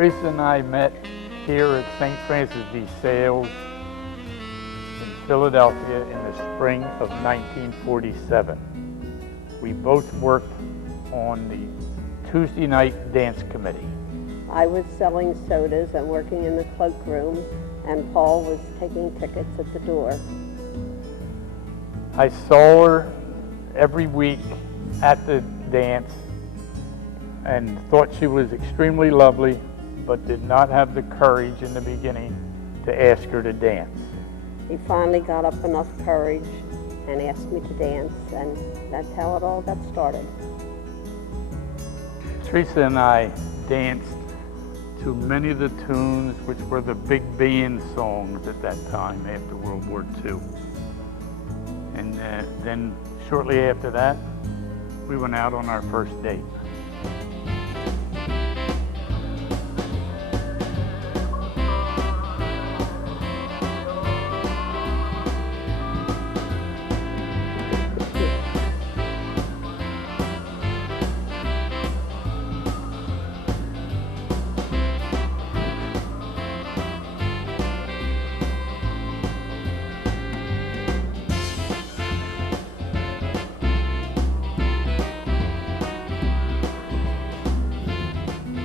Teresa and I met here at St. Francis de Sales in Philadelphia in the spring of 1947. We both worked on the Tuesday night dance committee. I was selling sodas and working in the cloakroom, and Paul was taking tickets at the door. I saw her every week at the dance and thought she was extremely lovely, but did not have the courage in the beginning to ask her to dance. He finally got up enough courage and asked me to dance, and that's how it all got started. Teresa and I danced to many of the tunes which were the big band songs at that time after World War II. And then shortly after that, we went out on our first date.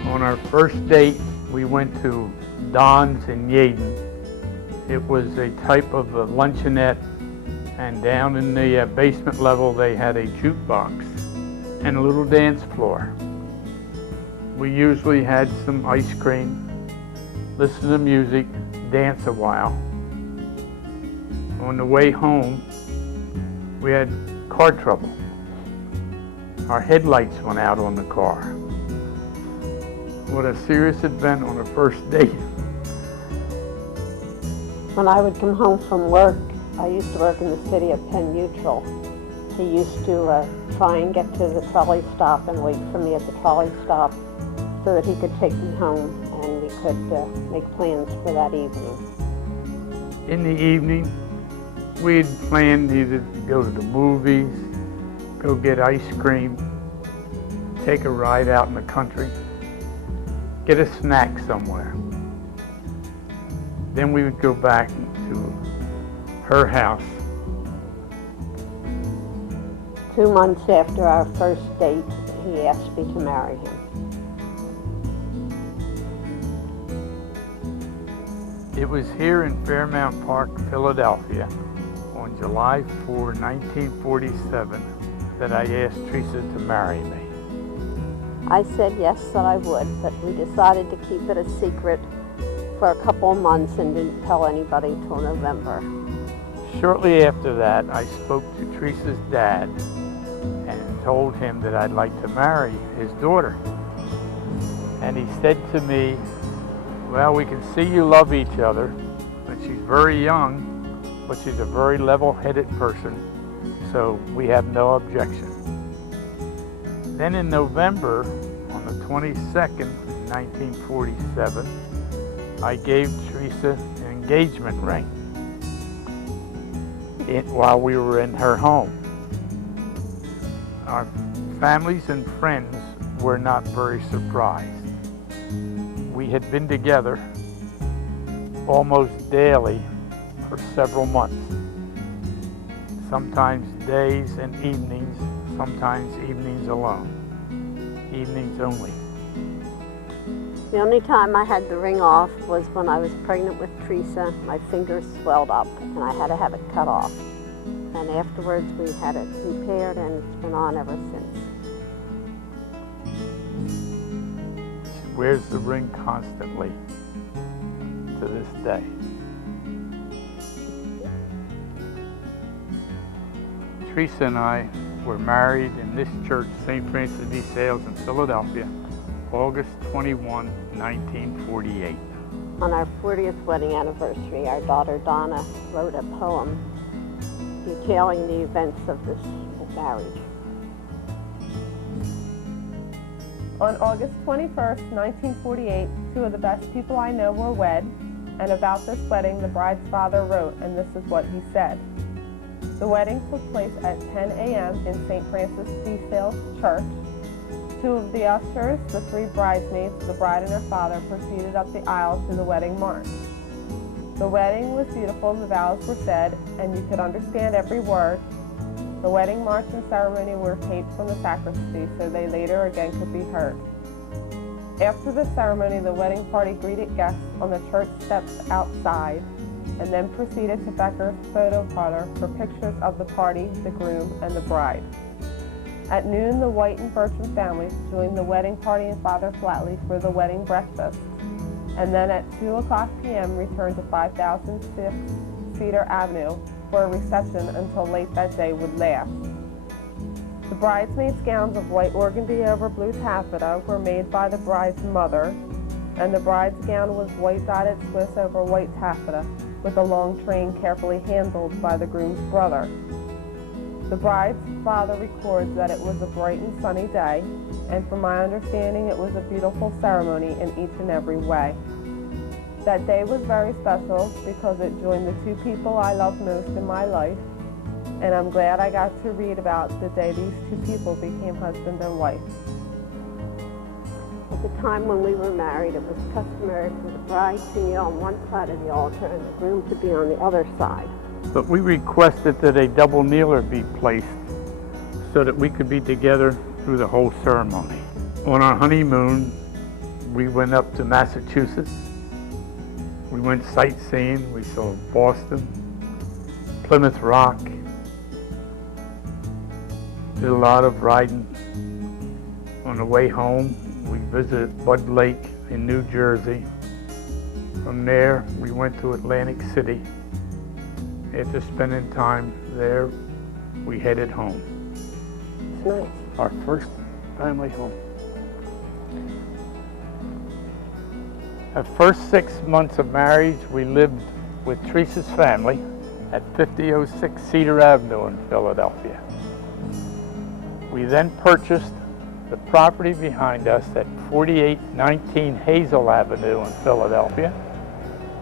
On our first date, we went to Don's in Yeadon. It was a type of a luncheonette, and down in the basement level they had a jukebox and a little dance floor. We usually had some ice cream, listen to music, dance a while. On the way home, we had car trouble. Our headlights went out on the car. What a serious event on a first date. When I would come home from work, I used to work in the city of Penn Mutual. He used to try and get to the trolley stop and wait for me at the trolley stop so that he could take me home and we could make plans for that evening. In the evening, we'd planned either to go to the movies, go get ice cream, take a ride out in the country, get a snack somewhere. Then we would go back to her house. 2 months after our first date, he asked me to marry him. It was here in Fairmount Park, Philadelphia, on July 4, 1947, that I asked Teresa to marry me. I said yes, that I would, but we decided to keep it a secret for a couple of months and didn't tell anybody till November. Shortly after that, I spoke to Teresa's dad and told him that I'd like to marry his daughter. And he said to me, well, we can see you love each other, but she's very young, but she's a very level-headed person, so we have no objection. Then in November, on the 22nd, 1947, I gave Teresa an engagement ring while we were in her home. Our families and friends were not very surprised. We had been together almost daily for several months, sometimes days and evenings, sometimes evenings alone, evenings only. The only time I had the ring off was when I was pregnant with Teresa. My fingers swelled up and I had to have it cut off. And afterwards we had it repaired and it's been on ever since. She wears the ring constantly to this day. Teresa and I were married in this church, St. Francis de Sales in Philadelphia, August 21, 1948. On our 40th wedding anniversary, our daughter Donna wrote a poem detailing the events of this marriage. On August 21st, 1948, two of the best people I know were wed, and about this wedding the bride's father wrote, and this is what he said. The wedding took place at 10 a.m. in St. Francis de Sales Church. 2 of the ushers, the 3 bridesmaids, the bride and her father proceeded up the aisle to the wedding march. The wedding was beautiful, the vows were said, and you could understand every word. The wedding march and ceremony were taped from the sacristy, so they later again could be heard. After the ceremony, the wedding party greeted guests on the church steps outside, and then proceeded to Becker's photo parlor for pictures of the party, the groom, and the bride. At noon, the White and Bertram families joined the wedding party and Father Flatley for the wedding breakfast, and then at 2:00 p.m. returned to 5006 Cedar Avenue for a reception until late that day would last. The bridesmaids' gowns of white organdy over blue taffeta were made by the bride's mother, and the bride's gown was white dotted Swiss over white taffeta with a long train carefully handled by the groom's brother. The bride's father records that it was a bright and sunny day, and from my understanding it was a beautiful ceremony in each and every way. That day was very special because it joined the 2 people I love most in my life, and I'm glad I got to read about the day these 2 people became husband and wife. At the time when we were married, it was customary for the bride to kneel on one side of the altar and the groom to be on the other side. But we requested that a double kneeler be placed so that we could be together through the whole ceremony. On our honeymoon, we went up to Massachusetts. We went sightseeing. We saw Boston, Plymouth Rock. Did a lot of riding. On the way home, we visited Bud Lake in New Jersey. From there, we went to Atlantic City. After spending time there, we headed home. It's nice. Our first family home. The first 6 months of marriage, we lived with Teresa's family at 5006 Cedar Avenue in Philadelphia. We then purchased the property behind us at 4819 Hazel Avenue in Philadelphia,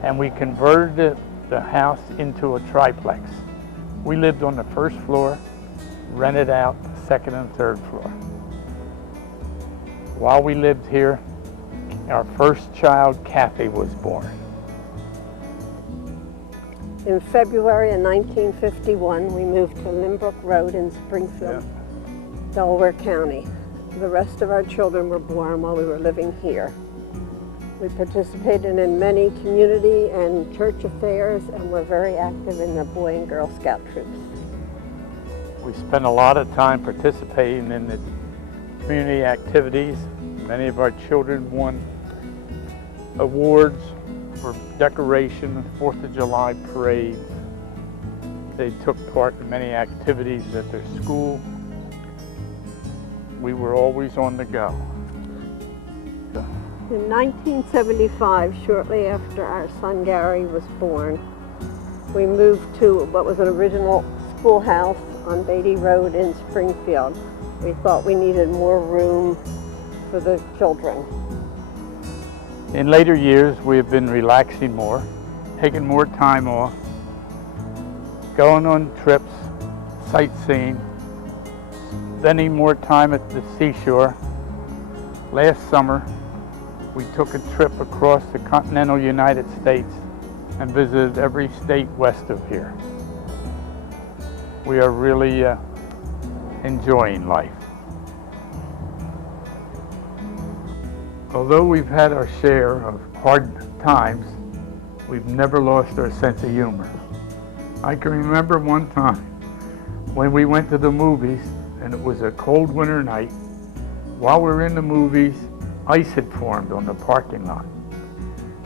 and we converted the house into a triplex. We lived on the first floor, rented out the second and third floor. While we lived here, our first child, Kathy, was born. In February of 1951, we moved to Limbrook Road in Springfield, Delaware County. The rest of our children were born while we were living here. We participated in many community and church affairs and were very active in the Boy and Girl Scout troops. We spent a lot of time participating in the community activities. Many of our children won awards for decoration of 4th of July parades. They took part in many activities at their school. We were always on the go. In 1975, shortly after our son Gary was born, we moved to what was an original schoolhouse on Beatty Road in Springfield. We thought we needed more room for the children. In later years, we have been relaxing more, taking more time off, going on trips, sightseeing, spending more time at the seashore. Last summer, we took a trip across the continental United States and visited every state west of here. We are really enjoying life. Although we've had our share of hard times, we've never lost our sense of humor. I can remember one time when we went to the movies and it was a cold winter night. While we were in the movies, ice had formed on the parking lot.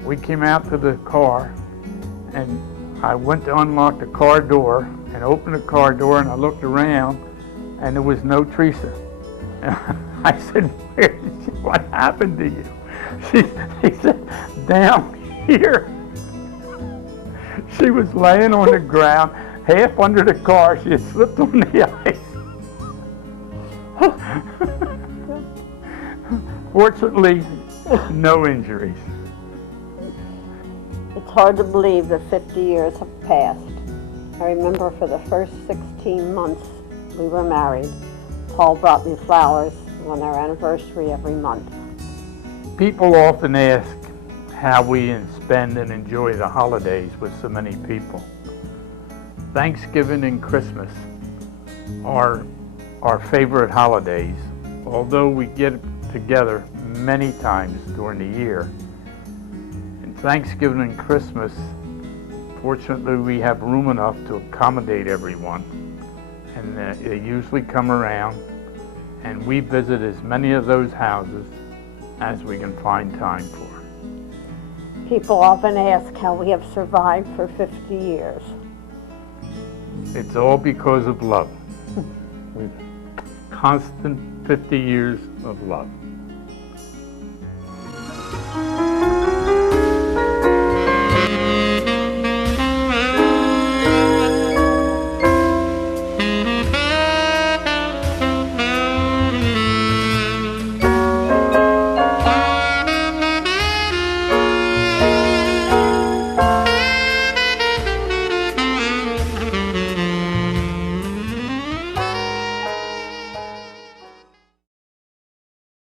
We came out to the car and I went to unlock the car door and opened the car door and I looked around and there was no Teresa. And I said, "Where is she? What happened to you?" She said, "Down here." She was laying on the ground, half under the car. She had slipped on the ice. Fortunately, no injuries. It's hard to believe that 50 years have passed. I remember for the first 16 months we were married, Paul brought me flowers on our anniversary every month. People often ask how we spend and enjoy the holidays with so many people. Thanksgiving and Christmas are our favorite holidays, although we get together many times during the year. And Thanksgiving and Christmas, fortunately, we have room enough to accommodate everyone, and they usually come around, and we visit as many of those houses as we can find time for. People often ask how we have survived for 50 years. It's all because of love. Constant 50 years of love.